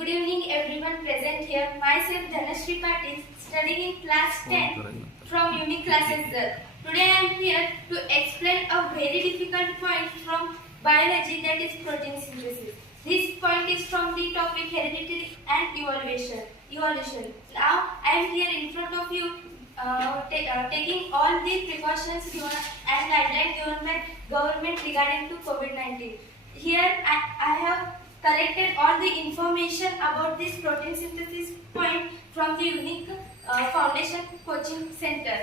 Good evening everyone present here. Myself Dhanashree Patil, studying in class 10 from Unique Classes Z. Today I am here to explain a very difficult point from biology, that is protein synthesis. This point is from the topic heredity and evolution. Now I am here in front of you taking all the precautions given and guidelines given by government regarding to COVID-19. Here I have collected all the information about this protein synthesis point from the Unique Foundation Coaching Center.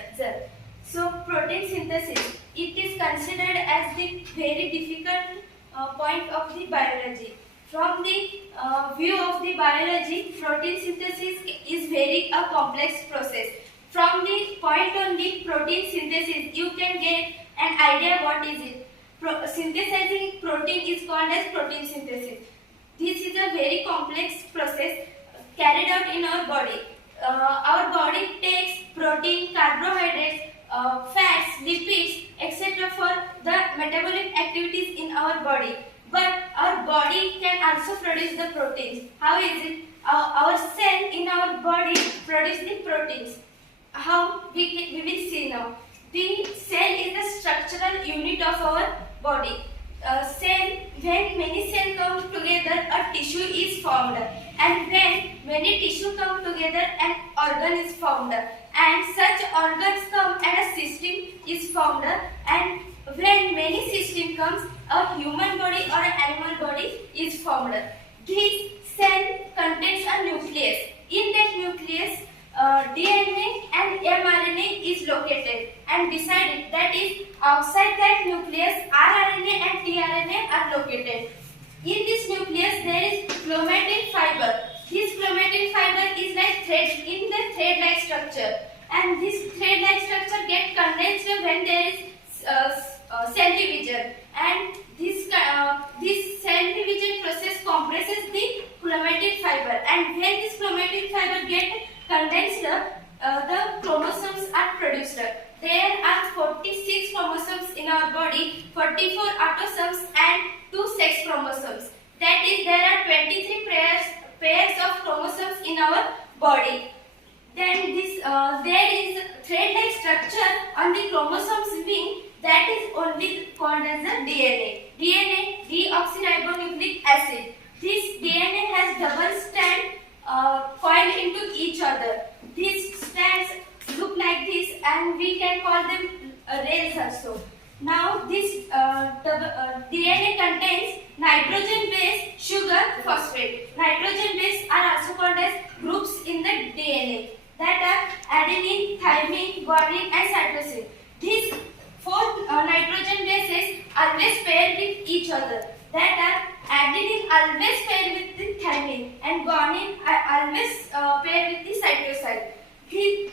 So protein synthesis, it is considered as the very difficult point of the biology. From the view of the biology, protein synthesis is very a complex process. From the point on the protein synthesis, you can get an idea what is it. Synthesizing protein is called as protein synthesis. This is a very complex process carried out in our body. Our body takes protein, carbohydrates, fats, lipids, etc. for the metabolic activities in our body. But our body can also produce the proteins. How is it? Our cell in our body produce the proteins. How we will see now. The cell is the structural unit of our body. When many cells come together, a tissue is formed, and when many tissue come together, an organ is formed, and such organs come and a system is formed, and when many system comes, a human body or an animal body is formed. This cell contains a nucleus. In that nucleus, DNA and mRNA is located, and beside it, that is outside that nucleus, rRNA and tRNA are located. In this nucleus there is chromatin fiber. This chromatin fiber is like thread in the thread-like structure, and this thread-like structure gets condensed when there is cell division, and this cell division process compresses the chromatin fiber, and when this chromatin fiber gets condensed, the chromosomes are produced. There are 46 chromosomes in our body, 44 autosomes and 2 sex chromosomes. That is, there are 23 pairs of chromosomes in our body. Then there is thread-like structure on the chromosomes wing, that is only called as the DNA. DNA, deoxyribonucleic acid. This DNA has double strand coiled into each other. These strands look like this, and we can call them rails also. Now this DNA contains nitrogen base, sugar, phosphate. Nitrogen base are also called as groups in the DNA, that are adenine, thymine, guanine and cytosine. These 4 nitrogen bases always paired with each other, that are adenine always paired with the thymine and guanine always paired with the cytosine. These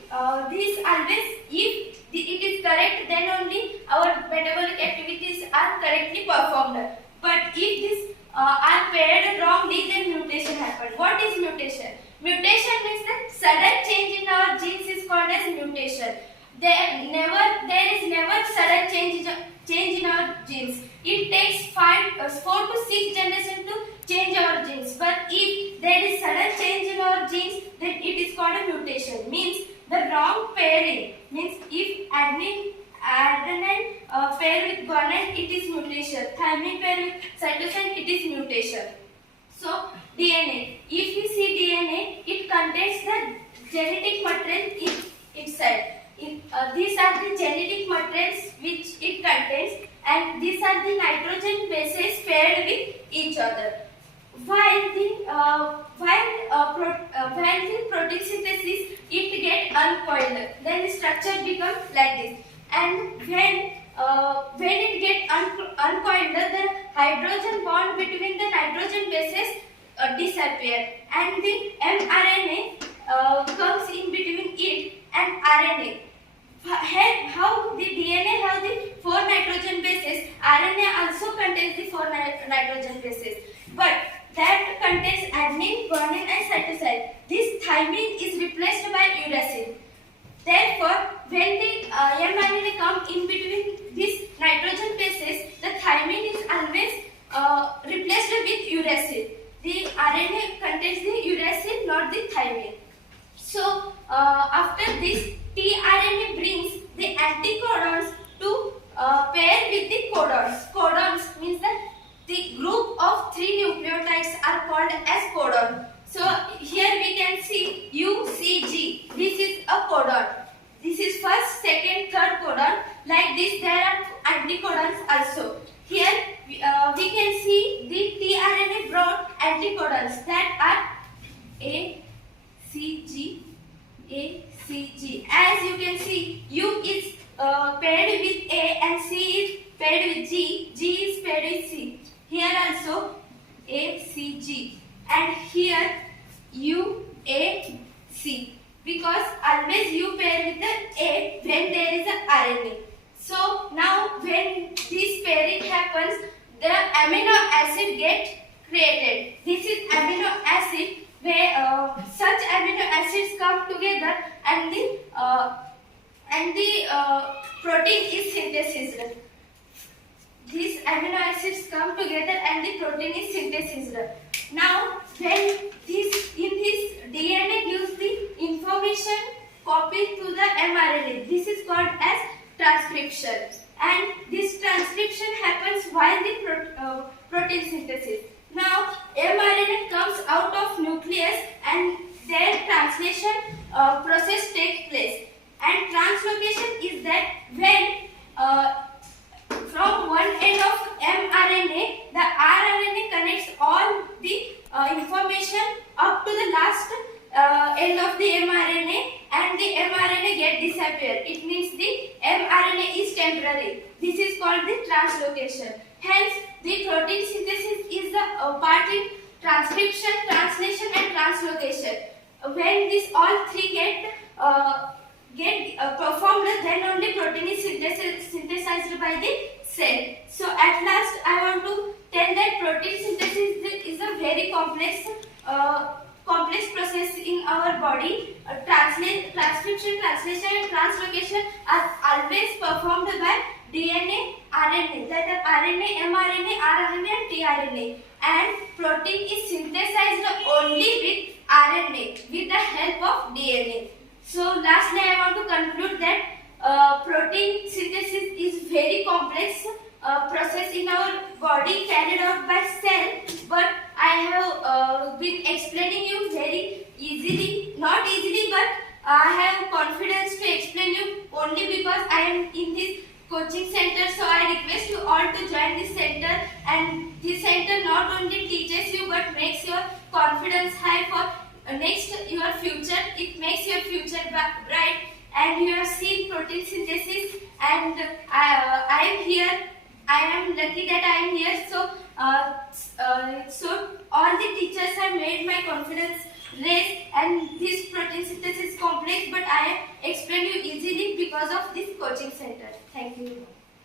always, if it is correct, then only our metabolic activities are correctly performed. But if these are paired wrongly, then mutation happens. What is mutation? Mutation means that sudden change in our genes is called as mutation. There is never sudden change in our genes. It takes 4 to 6 generations to change our genes. But if there is sudden change in our genes, then it is called a mutation. Means the wrong pairing. Means if adenine pair with guanine, it is mutation. Thymine pair with cytosine, it is mutation. So DNA. If you see DNA, it contains the genetic material in itself. These are the genetic materials which it contains, and these are the nitrogen bases paired with each other. While the protein synthesis, it gets uncoiled, then the structure becomes like this. And when it gets uncoiled, the hydrogen bond between the nitrogen bases disappear, and the mRNA comes in between it and RNA. How the DNA have the 4 nitrogen bases, RNA also contains the 4 nitrogen bases, but that contains adenine, guanine and cytosine. This thymine is replaced by uracil. Therefore, when the mRNA come in between these nitrogen bases, the thymine is always replaced with uracil. The RNA contains the tRNA. So after this, tRNA brings the anticodons to pair with the codons. Codons means that the group of 3 nucleotides are called as codon. So here we can see UCG. This is a codon. This is first, second, third codon. Like this, there are anticodons also. Here we can see the tRNA brought anticodons that are A, C, G, A, C, G. As you can see, U is paired with A and C is paired with G. G is paired with C. Here also A, C, G. And here U, A, C. Because always U pair with the A when there is a RNA. So now when this pairing happens, the amino acid get created. This is amino acid where such amino acids come together and the protein is synthesized. These amino acids come together and the protein is synthesized. Now when this DNA gives the information copied to the mRNA, this is called as transcription, and this transcription happens while the protein synthesis. Now mRNA comes out of nucleus and their translation process takes place, and translocation is that when from one end of mRNA, the rRNA connects all the information up to the last end of the mRNA, and the mRNA get disappear. It means the mRNA is temporary. This is called the translocation. Hence, the protein synthesis is the part in transcription, translation, and translocation. When these all three get performed, then only protein is synthesized by the cell. So at last, I want to tell that protein synthesis is a very complex process in our body. Transcription, translation, and translocation are always performed by DNA, RNA, that are RNA, mRNA, RNA, and tRNA. And protein is synthesized only with RNA with the help of DNA. So lastly, I want to conclude that protein synthesis is very complex process in our body carried out by cell, but I have been explaining you very easily, not easily, but I have confidence to explain you only because I am in this coaching center. So I request you all to join this center, and this center not only teaches you but makes your confidence high for next your future. It makes your future bright, and you have seen protein synthesis, and I am here. I am lucky that I am here. So all the teachers have made my confidence raise, and